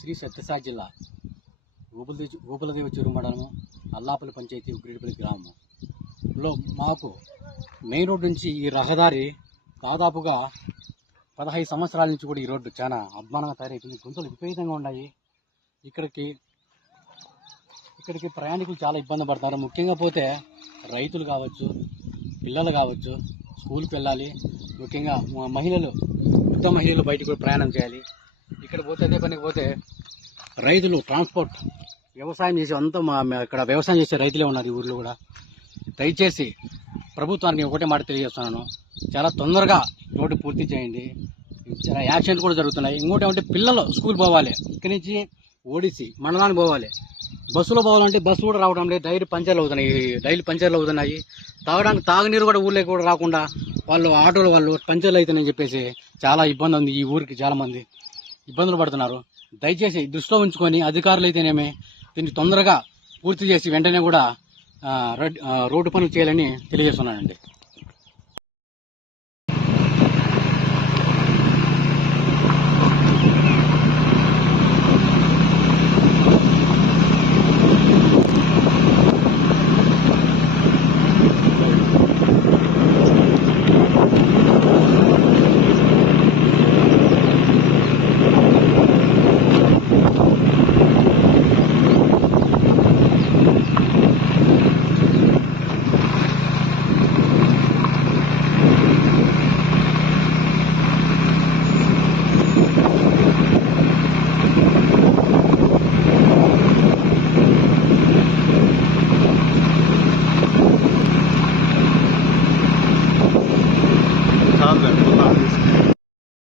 శ్రీ సత్యసాయి జిల్లా ఊపులదేవి చెరువు మండలము అల్లాపల్లి పంచాయతీ ఉగ్రేడిపల్లి గ్రామంలో మాకు మెయిన్ రోడ్డు నుంచి ఈ రహదారి దాదాపుగా 15 సంవత్సరాల నుంచి కూడా ఈ రోడ్డు చాలా అద్మానంగా తయారైతుంది. గుంతలు విపరీతంగా ఉన్నాయి. ఇక్కడికి ప్రయాణికులు చాలా ఇబ్బంది పడతారు. ముఖ్యంగా పోతే రైతులు కావచ్చు, పిల్లలు కావచ్చు, స్కూల్కి వెళ్ళాలి. ముఖ్యంగా మహిళలు, వృద్ధ మహిళలు బయటకు కూడా ప్రయాణం చేయాలి. ఇక్కడ పోతే అదే పనికి పోతే రైతులు ట్రాన్స్పోర్ట్ వ్యవసాయం చేసే అంతా ఇక్కడ వ్యవసాయం చేసే రైతులే ఉన్నారు ఈ ఊర్లో కూడా. దయచేసి ప్రభుత్వానికి ఒకటే మాట తెలియజేస్తున్నాను, చాలా తొందరగా రోడ్డు పూర్తి చేయండి. చాలా యాక్సిడెంట్ కూడా జరుగుతున్నాయి. ఇంకోటి ఏమంటే పిల్లలు స్కూల్ పోవాలి, ఇక్కడి నుంచి ఓడిసి మండలానికి పోవాలి. బస్సులో పోవాలంటే బస్సు కూడా రావడం లేదు. డైలీ పంచర్లు అవుతున్నాయి. తాగడానికి తాగునీరు కూడా ఊర్లోకి కూడా రాకుండా ఆటోలు పంచర్లు అవుతున్నాయని చెప్పేసి చాలా ఇబ్బంది ఉంది. ఈ ఊరికి చాలా మంది ఇబ్బందులు పడుతున్నారు. దయచేసి దృష్టిలో ఉంచుకొని అధికారులు అయితేనేమి దీన్ని తొందరగా పూర్తి చేసి వెంటనే కూడా రోడ్డు పనులు చేయాలని తెలియజేస్తున్నానండి.